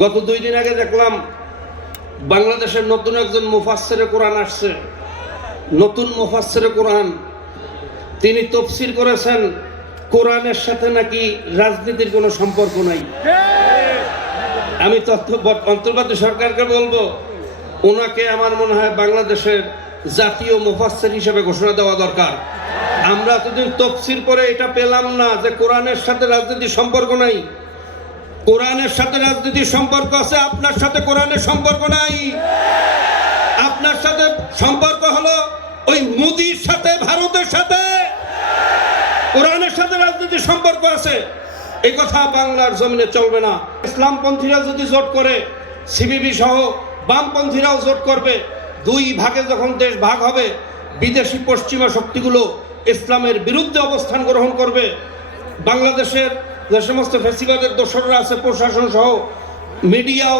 গত 2 দিন আগে দেখলাম বাংলাদেশের নতুন একজন মুফাসসিরে কোরআন আসছে। নতুন মুফাসসিরে কোরআন, তিনি তাফসীর করেছেন কোরআনের সাথে নাকি রাজনীতির কোনো সম্পর্ক নাই। আমি অন্তর্বর্তী সরকারকে বলবো, ওনাকে আমার মনে হয় বাংলাদেশের জাতীয় মুফাসসির হিসেবে ঘোষণা দেওয়া দরকার। আমরা এতদিন তাফসীর করে এটা পেলাম না যে কোরআনের সাথে রাজনীতির সম্পর্ক নাই। কোরআনের সাথে রাজনীতির সম্পর্ক আছে, আপনার সাথে কোরআনের সম্পর্ক নাই। আপনার সাথে সম্পর্ক হলো ওই মোদির সাথে, ভারতের সাথে। কোরআনের সাথে রাজনীতির সম্পর্ক আছে, এই কথা বাংলার জমিনে চলবে না। ইসলামপন্থীরা যদি জোট করে, সিপিবি সহ বামপন্থীরাও জোট করবে, 2 ভাগে যখন দেশ ভাগ হবে, বিদেশি পশ্চিমা শক্তিগুলো ইসলামের বিরুদ্ধে অবস্থান গ্রহণ করবে। বাংলাদেশের যে সমস্ত ফ্যাসিবাদের দোসররা আছে, প্রশাসন সহ মিডিয়াও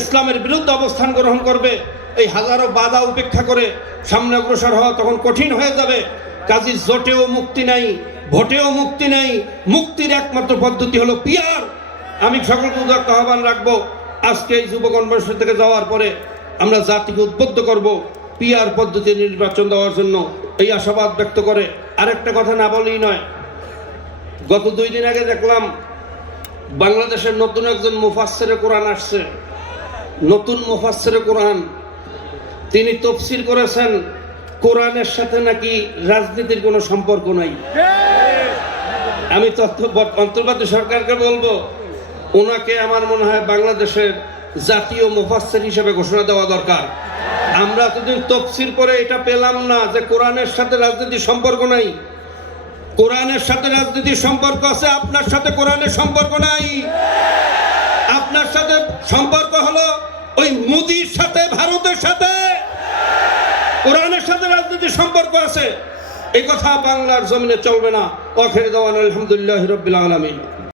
ইসলামের বিরুদ্ধে অবস্থান গ্রহণ করবে। এই হাজারো বাধা উপেক্ষা করে সামনে অগ্রসর হওয়া তখন কঠিন হয়ে যাবে। কাজী জোটেও মুক্তি নাই, ভোটেও মুক্তি নাই। মুক্তির একমাত্র পদ্ধতি হলো পিয়ার। আমি সকলকে উদাত্ত আহ্বান রাখবো, আজকে এই যুব কনভেনশন থেকে যাওয়ার পরে আমরা জাতিকে উদ্বুদ্ধ করব পিয়ার পদ্ধতি নির্বাচন দেওয়ার জন্য, এই আশাবাদ ব্যক্ত করে আরেকটা কথা না বলেই নয়। গত 2 দিন আগে দেখলাম বাংলাদেশের নতুন একজন মুফাসসিরে কোরআন আসছে। নতুন মুফাসসিরে কোরআন, তিনি তাফসীর করেছেন কোরআনের সাথে নাকি রাজনীতির কোনো সম্পর্ক নাই। আমি অন্তর্বর্তী সরকারকে বলবো, ওনাকে আমার মনে হয় বাংলাদেশের জাতীয় মুফাসসির হিসেবে ঘোষণা দেওয়া দরকার। আমরা এতদিন তাফসীর করে এটা পেলাম না যে কোরআনের সাথে রাজনীতির সম্পর্ক নাই। কোরআনের সাথে রাজনীতির সম্পর্ক আছে, আপনার সাথে কোরআনের সম্পর্ক নাই। আপনার সাথে সম্পর্ক হলো ওই মোদির সাথে, ভারতের সাথে। কোরআনের সাথে রাজনীতির সম্পর্ক আছে, এই কথা বাংলার জমিনে চলবে না। আখির দাওয়ানা আলহামদুলিল্লাহি রাব্বিল আলামিন।